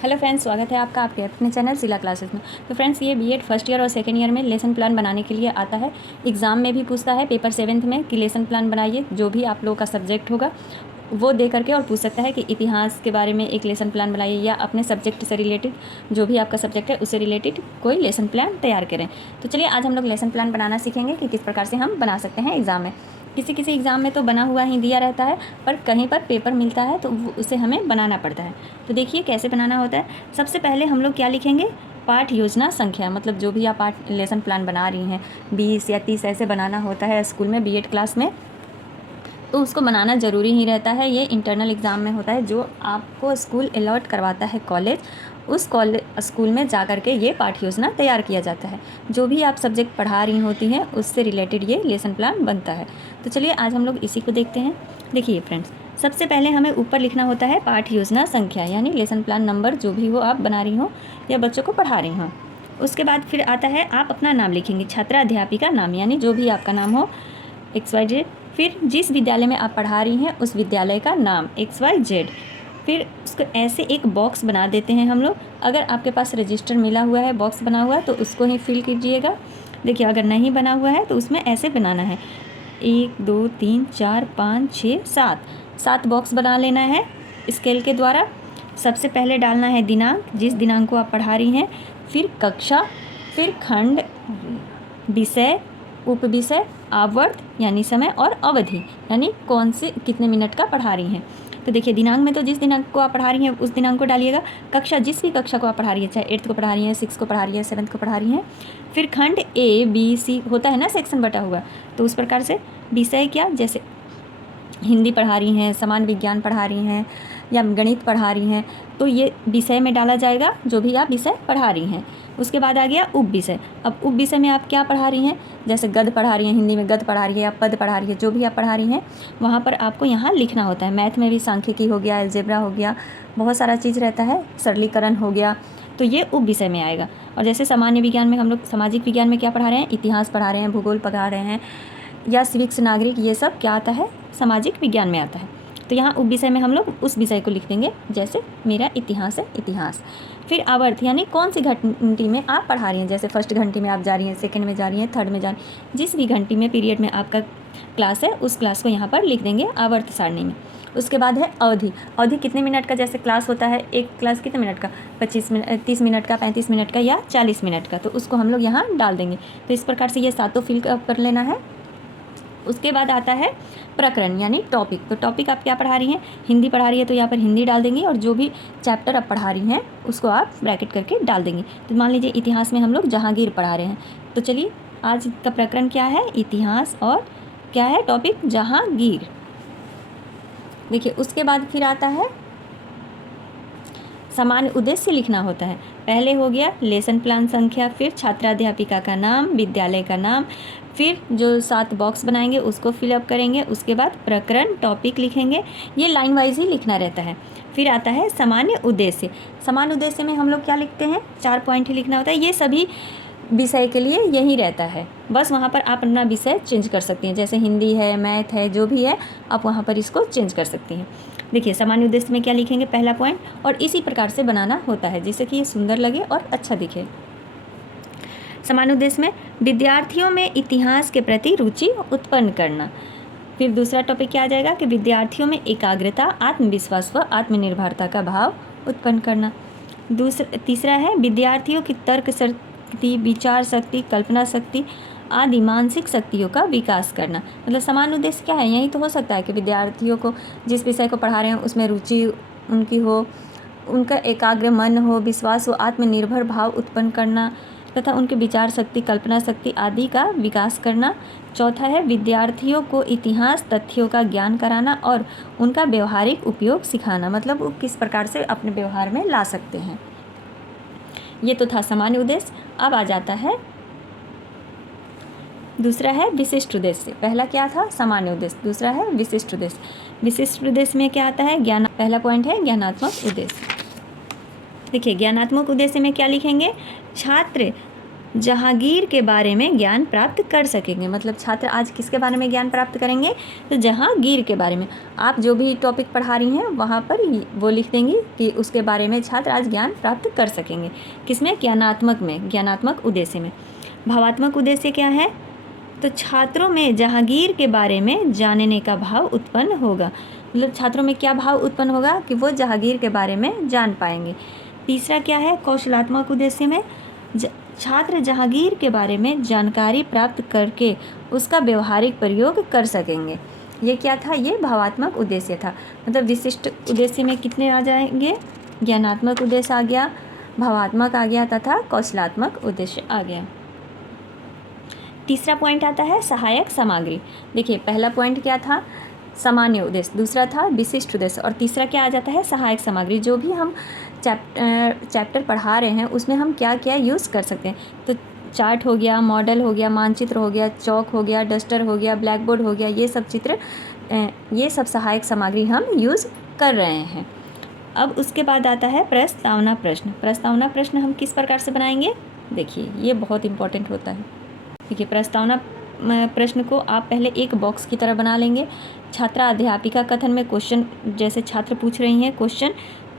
Hello friends, स्वागत है आपका आपके अपने चैनल ज़िला क्लासेस में। तो फ्रेंड्स, ये बीएड फर्स्ट ईयर और सेकेंड ईयर में लेसन प्लान बनाने के लिए आता है। एग्ज़ाम में भी पूछता है पेपर 7 में कि लेसन प्लान बनाइए, जो भी आप लोगों का सब्जेक्ट होगा वो दे करके, और पूछ सकता है कि इतिहास के बारे में एक लेसन प्लान बनाइए, या अपने सब्जेक्ट से रिलेटेड जो भी आपका सब्जेक्ट है उससे रिलेटेड कोई लेसन प्लान तैयार करें। तो चलिए आज हम लोग लेसन प्लान बनाना सीखेंगे कि किस प्रकार से हम बना सकते हैं एग्ज़ाम में। किसी किसी एग्ज़ाम में तो बना हुआ ही दिया रहता है, पर कहीं पर पेपर मिलता है तो उसे हमें बनाना पड़ता है। तो देखिए कैसे बनाना होता है। सबसे पहले हम लोग क्या लिखेंगे, पाठ योजना संख्या, मतलब जो भी आप पाठ लेसन प्लान बना रही हैं 20 या 30 ऐसे बनाना होता है स्कूल में बीएड क्लास में, तो उसको बनाना ज़रूरी ही रहता है। ये इंटरनल एग्ज़ाम में होता है, जो आपको स्कूल अलॉट करवाता है कॉलेज, उस स्कूल में जा कर के ये पाठ योजना तैयार किया जाता है। जो भी आप सब्जेक्ट पढ़ा रही होती हैं उससे रिलेटेड ये लेसन प्लान बनता है। तो चलिए आज हम लोग इसी को देखते हैं। देखिए फ्रेंड्स, सबसे पहले हमें ऊपर लिखना होता है पाठ योजना संख्या, यानी लेसन प्लान नंबर जो भी हो आप बना रही हो या बच्चों को पढ़ा रही हो। उसके बाद फिर आता है आप अपना नाम लिखेंगे, छात्रा अध्यापिका नाम, यानी जो भी आपका नाम हो XYZ। फिर जिस विद्यालय में आप पढ़ा रही हैं उस विद्यालय का नाम XYZ। फिर उसको ऐसे एक बॉक्स बना देते हैं हम लोग। अगर आपके पास रजिस्टर मिला हुआ है, बॉक्स बना हुआ है, तो उसको ही फिल कीजिएगा। देखिए अगर नहीं बना हुआ है तो उसमें ऐसे बनाना है 1 2 3 4 5 6 7 बॉक्स बना लेना है स्केल के द्वारा। सबसे पहले डालना है दिनांक, जिस दिनांक को आप पढ़ा रही हैं, फिर कक्षा, फिर खंड, विषय, उपविषय, आवर्त यानी समय, और अवधि यानी कौन से कितने मिनट का पढ़ा रही हैं। तो देखिए दिनांक में तो जिस दिनांक को आप पढ़ा रही हैं उस दिनांक को डालिएगा। कक्षा, जिस भी कक्षा को आप पढ़ा रही हैं, चाहे 8th को पढ़ा रही हैं, 6th को पढ़ा रही हैं, 7th को पढ़ा रही हैं। फिर खंड ABC होता है ना, सेक्शन बटा हुआ, तो उस प्रकार से विषय क्या, जैसे हिंदी पढ़ा रही हैं, समान विज्ञान पढ़ा रही हैं या गणित पढ़ा रही हैं, तो ये विषय में डाला जाएगा जो भी आप विषय पढ़ा रही हैं। उसके बाद आ गया उप विषय। अब उप विषय में आप क्या पढ़ा रही हैं, जैसे गद्य पढ़ा रही हैं, हिंदी में गद्य पढ़ा रही है या पद पढ़ा रही है, जो भी आप पढ़ा रही हैं वहाँ पर आपको यहाँ लिखना होता है। मैथ में भी सांख्यिकी हो गया, अलजेब्रा हो गया, बहुत सारा चीज़ रहता है, सरलीकरण हो गया, तो ये उप विषय में आएगा। और जैसे सामान्य विज्ञान में हम लोग सामाजिक विज्ञान में क्या पढ़ा रहे हैं, इतिहास पढ़ा रहे हैं, भूगोल पढ़ा रहे हैं, या सिविक्स नागरिक, ये सब क्या आता है, सामाजिक विज्ञान में आता है। तो यहाँ उप विषय में हम लोग उस विषय को लिख देंगे, जैसे मेरा इतिहास है, इतिहास। फिर आवर्त यानी कौन सी घंटी में आप पढ़ा रही हैं, जैसे फर्स्ट घंटी में आप जा रही हैं, सेकंड में जा रही हैं, थर्ड में जा रही हैं, जिस भी घंटी में पीरियड में आपका क्लास है उस क्लास को यहाँ पर लिख देंगे आवर्त सारणी में। उसके बाद है अवधि। अवधि कितने मिनट का, जैसे क्लास होता है, एक क्लास कितने मिनट का, 25 मिनट, 30 मिनट का, 35 मिनट का या 40 मिनट का, तो उसको हम लोग यहाँ डाल देंगे। तो इस प्रकार से ये सातों फिल कर लेना है। उसके बाद आता है प्रकरण यानी टॉपिक। तो टॉपिक आप क्या पढ़ा रही हैं, हिंदी पढ़ा रही है तो यहाँ पर हिंदी डाल देंगी, और जो भी चैप्टर आप पढ़ा रही हैं उसको आप ब्रैकेट करके डाल देंगी। तो मान लीजिए इतिहास में हम लोग जहांगीर पढ़ा रहे हैं, तो चलिए आज का प्रकरण क्या है, इतिहास, और क्या है टॉपिक, जहांगीर। देखिए उसके बाद फिर आता है सामान्य उद्देश्य लिखना होता है। पहले हो गया लेसन प्लान संख्या, फिर छात्राध्यापिका का नाम, विद्यालय का नाम, फिर जो 7 बॉक्स बनाएंगे उसको फिलअप करेंगे। उसके बाद प्रकरण, टॉपिक लिखेंगे, ये लाइन वाइज ही लिखना रहता है। फिर आता है सामान्य उद्देश्य। सामान्य उद्देश्य में हम लोग क्या लिखते हैं, 4 पॉइंट ही लिखना होता है। ये सभी विषय के लिए यही रहता है, बस वहाँ पर आप अपना विषय चेंज कर सकती हैं, जैसे हिंदी है, मैथ है, जो भी है आप वहाँ पर इसको चेंज कर सकती हैं। देखिए सामान्य उद्देश्य में क्या लिखेंगे, पहला पॉइंट, और इसी प्रकार से बनाना होता है जिससे कि ये सुंदर लगे और अच्छा दिखे। सामान्य उद्देश्य में विद्यार्थियों में इतिहास के प्रति रुचि उत्पन्न करना। फिर दूसरा टॉपिक क्या आ जाएगा कि विद्यार्थियों में एकाग्रता, आत्मविश्वास व आत्मनिर्भरता का भाव उत्पन्न करना। तीसरा है विद्यार्थियों की तर्क शक्ति, विचार शक्ति, कल्पना शक्ति आदि मानसिक शक्तियों का विकास करना। मतलब सामान्य उद्देश्य क्या है, यही तो हो सकता है कि विद्यार्थियों को जिस विषय को पढ़ा रहे हैं उसमें रुचि उनकी हो, उनका एकाग्र मन हो, विश्वास हो, आत्मनिर्भर भाव उत्पन्न करना, तथा उनके विचार शक्ति, कल्पना शक्ति आदि का विकास करना। चौथा है विद्यार्थियों को इतिहास तथ्यों का ज्ञान कराना और उनका व्यवहारिक उपयोग सिखाना, मतलब वो किस प्रकार से अपने व्यवहार में ला सकते हैं। ये तो था सामान्य उद्देश्य। अब आ जाता है दूसरा है विशिष्ट उद्देश्य। पहला क्या था, सामान्य उद्देश्य, दूसरा है विशिष्ट उद्देश्य। विशिष्ट उद्देश्य में क्या आता है, ज्ञान। पहला पॉइंट है ज्ञानात्मक उद्देश्य। देखिए ज्ञानात्मक उद्देश्य में क्या लिखेंगे, छात्र जहांगीर के बारे में ज्ञान प्राप्त कर सकेंगे। मतलब छात्र आज किसके बारे में ज्ञान प्राप्त करेंगे? तो जहांगीर के बारे में। आप जो भी टॉपिक पढ़ा रही हैं वहाँ पर वो लिख देंगी कि उसके बारे में छात्र आज ज्ञान प्राप्त कर सकेंगे। किसमें? ज्ञानात्मक में, ज्ञानात्मक उद्देश्य में। भावात्मक उद्देश्य क्या है? तो छात्रों में जहांगीर के बारे में जानने का भाव उत्पन्न होगा। मतलब छात्रों में क्या भाव उत्पन्न होगा? कि वो जहांगीर के बारे में जान पाएंगे। तीसरा क्या है? कौशलात्मक उद्देश्य में छात्र जहांगीर के बारे में जानकारी प्राप्त करके उसका व्यवहारिक प्रयोग कर सकेंगे। ये क्या था? ये भावात्मक उद्देश्य था। मतलब विशिष्ट उद्देश्य में कितने आ जाएंगे? ज्ञानात्मक उद्देश्य आ गया, भावात्मक आ गया तथा कौशलात्मक उद्देश्य आ गया। तीसरा पॉइंट आता है सहायक सामग्री। देखिए पहला पॉइंट क्या था? सामान्य उद्देश्य, दूसरा था विशिष्ट उद्देश्य और तीसरा क्या आ जाता है? सहायक सामग्री। जो भी हम चैप्टर पढ़ा रहे हैं उसमें हम क्या क्या यूज़ कर सकते हैं। तो चार्ट हो गया, मॉडल हो गया, मानचित्र हो गया, चौक हो गया, डस्टर हो गया, ब्लैक बोर्ड हो गया, ये सब सहायक सामग्री हम यूज़ कर रहे हैं। अब उसके बाद आता है प्रस्तावना प्रश्न। प्रस्तावना प्रश्न हम किस प्रकार से बनाएंगे? देखिए ये बहुत इंपॉर्टेंट होता है। देखिए प्रस्तावना प्रश्न को आप पहले एक बॉक्स की तरह बना लेंगे। छात्रा अध्यापिका कथन में क्वेश्चन जैसे छात्र पूछ रही हैं क्वेश्चन,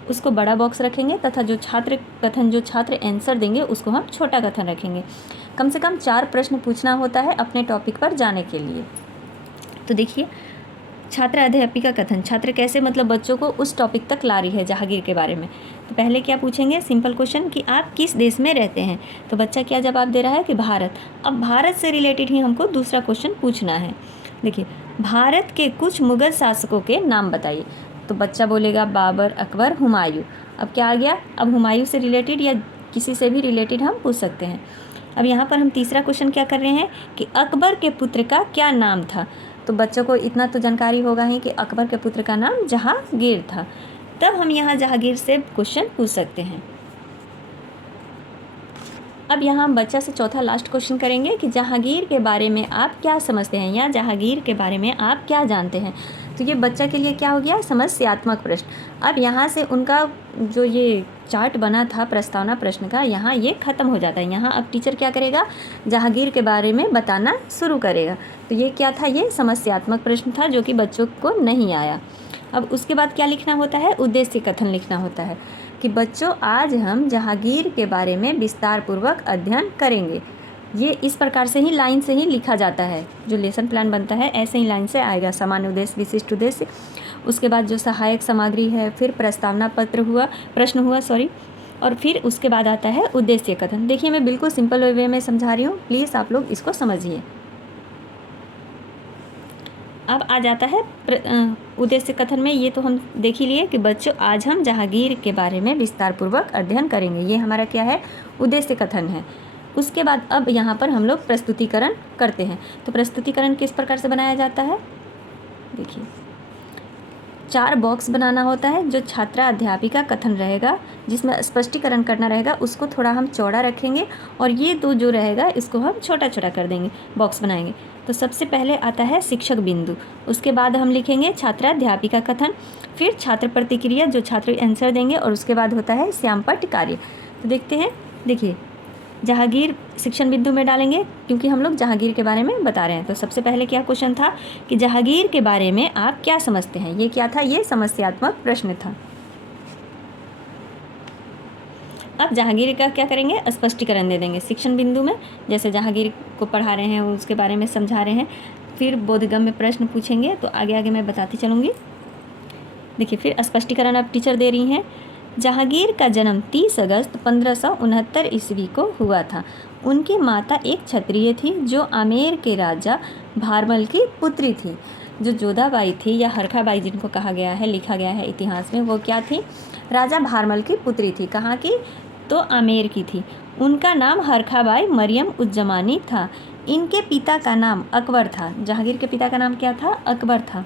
उसको बड़ा बॉक्स रखेंगे तथा जो छात्र आंसर देंगे उसको हम छोटा कथन रखेंगे। कम से कम 4 प्रश्न पूछना होता है अपने टॉपिक पर जाने के लिए। तो देखिए छात्र अध्यापिका कथन, छात्र कैसे मतलब बच्चों को उस टॉपिक तक ला रही है जहांगीर के बारे में। तो पहले क्या पूछेंगे? सिंपल क्वेश्चन कि आप किस देश में रहते हैं। तो बच्चा क्या जवाब दे रहा है कि भारत। अब भारत से रिलेटेड ही हमको दूसरा क्वेश्चन पूछना है। देखिए भारत के कुछ मुगल शासकों के नाम बताइए। तो बच्चा बोलेगा बाबर, अकबर, हुमायूं। अब क्या आ गया? अब हुमायूं से रिलेटेड या किसी से भी रिलेटेड हम पूछ सकते हैं। अब यहाँ पर हम तीसरा क्वेश्चन क्या कर रहे हैं कि अकबर के पुत्र का क्या नाम था। तो बच्चों को इतना तो जानकारी होगा ही कि अकबर के पुत्र का नाम जहांगीर था। तब हम यहाँ जहांगीर से क्वेश्चन पूछ सकते हैं। अब यहाँ हम बच्चा से चौथा लास्ट क्वेश्चन करेंगे कि जहांगीर के बारे में आप क्या समझते हैं या जहांगीर के बारे में आप क्या जानते हैं। तो ये बच्चा के लिए क्या हो गया? समस्यात्मक प्रश्न। अब यहाँ से उनका जो ये चार्ट बना था प्रस्तावना प्रश्न का, यहाँ ये ख़त्म हो जाता है। यहाँ अब टीचर क्या करेगा? जहांगीर के बारे में बताना शुरू करेगा। तो ये क्या था? ये समस्यात्मक प्रश्न था जो कि बच्चों को नहीं आया। अब उसके बाद क्या लिखना होता है? उद्देश्य कथन लिखना होता है कि बच्चों आज हम जहांगीर के बारे में विस्तार पूर्वक अध्ययन करेंगे। ये इस प्रकार से ही लाइन से ही लिखा जाता है। जो लेसन प्लान बनता है ऐसे ही लाइन से आएगा। सामान्य उद्देश्य, विशिष्ट उद्देश्य, उसके बाद जो सहायक सामग्री है, फिर प्रस्तावना प्रश्न हुआ और फिर उसके बाद आता है उद्देश्य कथन। देखिए मैं बिल्कुल सिंपल वे में समझा रही हूँ, प्लीज़ आप लोग इसको समझिए। अब आ जाता है उद्देश्य कथन में। ये तो हम देख ही लिए कि बच्चों आज हम जहांगीर के बारे में विस्तार पूर्वक अध्ययन करेंगे। ये हमारा क्या है? उद्देश्य कथन है। उसके बाद अब यहाँ पर हम लोग प्रस्तुतिकरण करते हैं। तो प्रस्तुतिकरण किस प्रकार से बनाया जाता है? देखिए 4 बॉक्स बनाना होता है। जो छात्रा अध्यापिका कथन रहेगा जिसमें स्पष्टीकरण करना रहेगा उसको थोड़ा हम चौड़ा रखेंगे और ये 2 जो रहेगा इसको हम छोटा छोटा कर देंगे, बॉक्स बनाएंगे। तो सबसे पहले आता है शिक्षक बिंदु, उसके बाद हम लिखेंगे छात्रा अध्यापिका कथन, फिर छात्र प्रतिक्रिया जो छात्र आंसर देंगे और उसके बाद होता है श्यामपट्ट कार्य। तो देखते हैं। देखिए जहांगीर शिक्षण बिंदु में डालेंगे क्योंकि हम लोग जहांगीर के बारे में बता रहे हैं। तो सबसे पहले क्या क्वेश्चन था कि जहांगीर के बारे में आप क्या समझते हैं। ये क्या था? ये समस्यात्मक प्रश्न था। अब जहांगीर का क्या करेंगे? स्पष्टीकरण दे देंगे शिक्षण बिंदु में। जैसे जहांगीर को पढ़ा रहे हैं उसके बारे में समझा रहे हैं। फिर बोधगम्य प्रश्न पूछेंगे तो आगे आगे मैं बताती चलूँगी। देखिए फिर स्पष्टीकरण अब टीचर दे रही हैं। जहांगीर का जन्म 30 अगस्त 1569 ईस्वी को हुआ था। उनकी माता एक क्षत्रिय थी जो आमेर के राजा भारमल की पुत्री थी। जो जोधाबाई थी या हरखाबाई जिनको कहा गया है, लिखा गया है इतिहास में, वो क्या थी? राजा भारमल की पुत्री थी। कहाँ की? तो आमेर की थी। उनका नाम हरखाबाई मरियम उज्जमानी था। इनके पिता का नाम अकबर था। जहांगीर के पिता का नाम क्या था? अकबर था।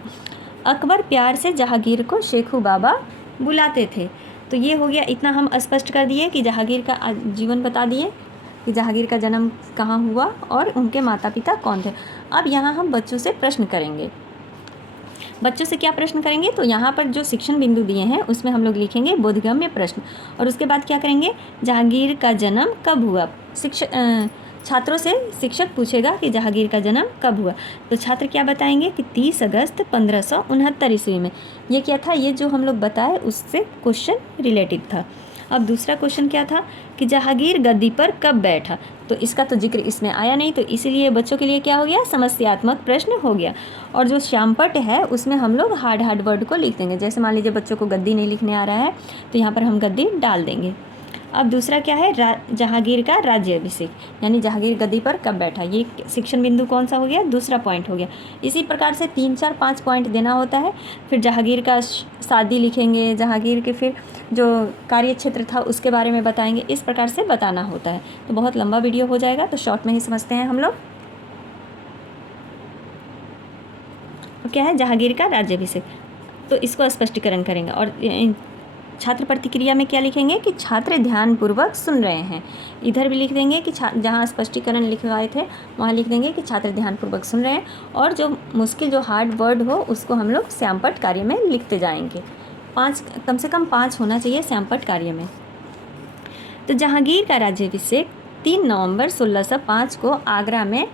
अकबर प्यार से जहांगीर को शेखू बाबा बुलाते थे। तो ये हो गया, इतना हम स्पष्ट कर दिए कि जहांगीर का जीवन बता दिए कि जहांगीर का जन्म कहाँ हुआ और उनके माता पिता कौन थे। अब यहाँ हम बच्चों से प्रश्न करेंगे। बच्चों से क्या प्रश्न करेंगे, तो यहाँ पर जो शिक्षण बिंदु दिए हैं उसमें हम लोग लिखेंगे बोधगम्य प्रश्न, और उसके बाद क्या करेंगे, जहांगीर का जन्म कब हुआ। छात्रों से शिक्षक पूछेगा कि जहांगीर का जन्म कब हुआ, तो छात्र क्या बताएंगे कि 30 अगस्त 1569 ईस्वी में। ये क्या था, ये जो हम लोग बताए उससे क्वेश्चन रिलेटेड था। अब दूसरा क्वेश्चन क्या था कि जहांगीर गद्दी पर कब बैठा, तो इसका तो जिक्र इसमें आया नहीं, तो इसीलिए बच्चों के लिए क्या हो गया, समस्यात्मक प्रश्न हो गया। और जो श्यामपट्ट है उसमें हम लोग हार्ड वर्ड को लिख देंगे। जैसे मान लीजिए बच्चों को गद्दी नहीं लिखने आ रहा है तो यहाँ पर हम गद्दी डाल देंगे। अब दूसरा क्या है, जहांगीर का राज्याभिषेक, यानी जहांगीर गद्दी पर कब बैठा, ये शिक्षण बिंदु कौन सा हो गया, दूसरा पॉइंट हो गया। इसी प्रकार से 3, 4, 5 पॉइंट देना होता है। फिर जहांगीर का शादी लिखेंगे, जहांगीर के फिर जो कार्य क्षेत्र था उसके बारे में बताएंगे, इस प्रकार से बताना होता है। तो बहुत लंबा वीडियो हो जाएगा, तो शॉर्ट में ही समझते हैं हम लोग। तो क्या है, जहांगीर का राज्याभिषेक, तो इसको स्पष्टीकरण करेंगे। और छात्र प्रतिक्रिया में क्या लिखेंगे कि छात्र ध्यानपूर्वक सुन रहे हैं। इधर भी लिख देंगे कि जहाँ स्पष्टीकरण लिखवाए थे वहाँ लिख देंगे कि छात्र ध्यानपूर्वक सुन रहे हैं, और जो मुश्किल जो हार्ड वर्ड हो उसको हम लोग श्यामपट्ट कार्य में लिखते जाएंगे। 5, कम से कम 5 होना चाहिए श्यामपट्ट कार्य में। तो जहांगीर का राज्याभिषेक 3 नवंबर 1605 को आगरा में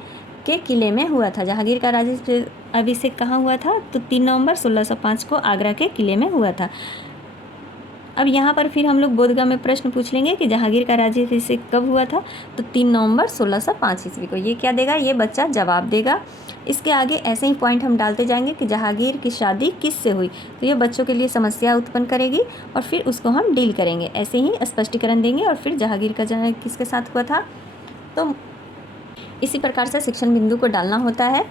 के किले में हुआ था। जहांगीर का राज्याभिषेक कहाँ हुआ था, तो 3 नवंबर 1605 को आगरा के किले में हुआ था। अब यहाँ पर फिर हम लोग बोधगया में प्रश्न पूछ लेंगे कि जहांगीर का राज्याभिषेक कब हुआ था, तो 3 नवंबर 1605 ईस्वी को। ये क्या देगा, ये बच्चा जवाब देगा। इसके आगे ऐसे ही पॉइंट हम डालते जाएंगे कि जहांगीर की शादी किससे हुई, तो ये बच्चों के लिए समस्या उत्पन्न करेगी, और फिर उसको हम डील करेंगे। ऐसे ही स्पष्टीकरण देंगे, और फिर जहांगीर का जन्म किसके साथ हुआ था। तो इसी प्रकार से शिक्षण बिंदु को डालना होता है।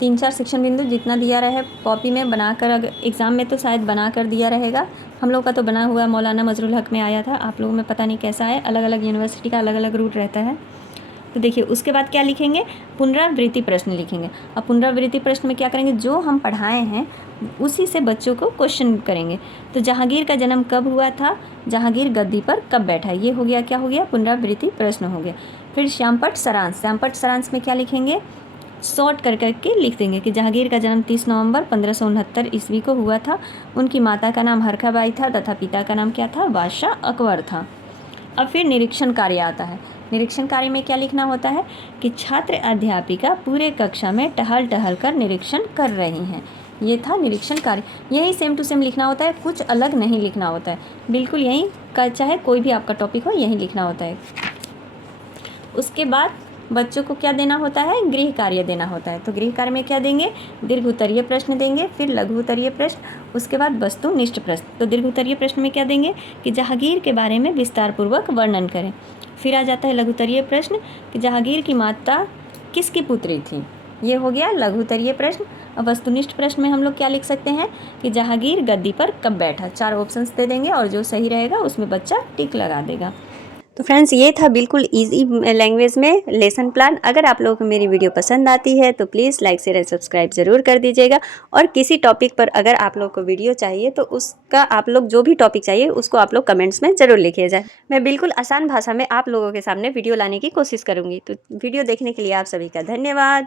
3, 4 शिक्षण बिंदु जितना दिया रहे कॉपी में बनाकर, अगर एग्ज़ाम में तो शायद बना कर दिया रहेगा। हम लोग का तो बना हुआ मौलाना मजरुल हक में आया था, आप लोगों में पता नहीं कैसा है, अलग अलग यूनिवर्सिटी का अलग अलग रूट रहता है। तो देखिए उसके बाद क्या लिखेंगे, पुनरावृत्ति प्रश्न लिखेंगे। अब पुनरावृत्ति प्रश्न में क्या करेंगे, जो हम पढ़ाए हैं उसी से बच्चों को क्वेश्चन करेंगे। तो जहांगीर का जन्म कब हुआ था, जहांगीर गद्दी पर कब बैठा, ये हो गया, क्या हो गया, पुनरावृत्ति प्रश्न हो गया। फिर श्यामपट्ट सारांश में क्या लिखेंगे, शॉर्ट कर करके लिख देंगे कि जहांगीर का जन्म 30 नवंबर 1569 ईस्वी को हुआ था। उनकी माता का नाम हरखाबाई था तथा पिता का नाम क्या था, बादशाह अकबर था। अब फिर निरीक्षण कार्य आता है। निरीक्षण कार्य में क्या लिखना होता है कि छात्र अध्यापिका पूरे कक्षा में टहल कर निरीक्षण कर रही हैं। ये था निरीक्षण कार्य। यही सेम टू सेम लिखना होता है, कुछ अलग नहीं लिखना होता है, बिल्कुल यही का, चाहे कोई भी आपका टॉपिक हो यही लिखना होता है। उसके बाद बच्चों को क्या देना होता है, गृह कार्य देना होता है। तो गृह कार्य में क्या देंगे, दीर्घ उत्तरीय प्रश्न देंगे, फिर लघु उत्तरीय प्रश्न, उसके बाद वस्तुनिष्ठ प्रश्न। तो दीर्घ उत्तरीय प्रश्न में क्या देंगे कि जहांगीर के बारे में विस्तार पूर्वक वर्णन करें। फिर आ जाता है लघु उत्तरीय प्रश्न कि जहांगीर की माता किसकी पुत्री थी, ये हो गया लघु उत्तरीय प्रश्न। अब वस्तुनिष्ठ प्रश्न में हम लोग क्या लिख सकते हैं कि जहांगीर गद्दी पर कब बैठा। 4 ऑप्शंस दे देंगे, और जो सही रहेगा उसमें बच्चा टिक लगा देगा। तो फ्रेंड्स ये था बिल्कुल इजी लैंग्वेज में लेसन प्लान। अगर आप लोगों को मेरी वीडियो पसंद आती है तो प्लीज़ लाइक शेयर सब्सक्राइब ज़रूर कर दीजिएगा। और किसी टॉपिक पर अगर आप लोग को वीडियो चाहिए तो उसका आप लोग जो भी टॉपिक चाहिए उसको आप लोग कमेंट्स में ज़रूर लिखिए जाए। मैं बिल्कुल आसान भाषा में आप लोगों के सामने वीडियो लाने की कोशिश करूँगी। तो वीडियो देखने के लिए आप सभी का धन्यवाद।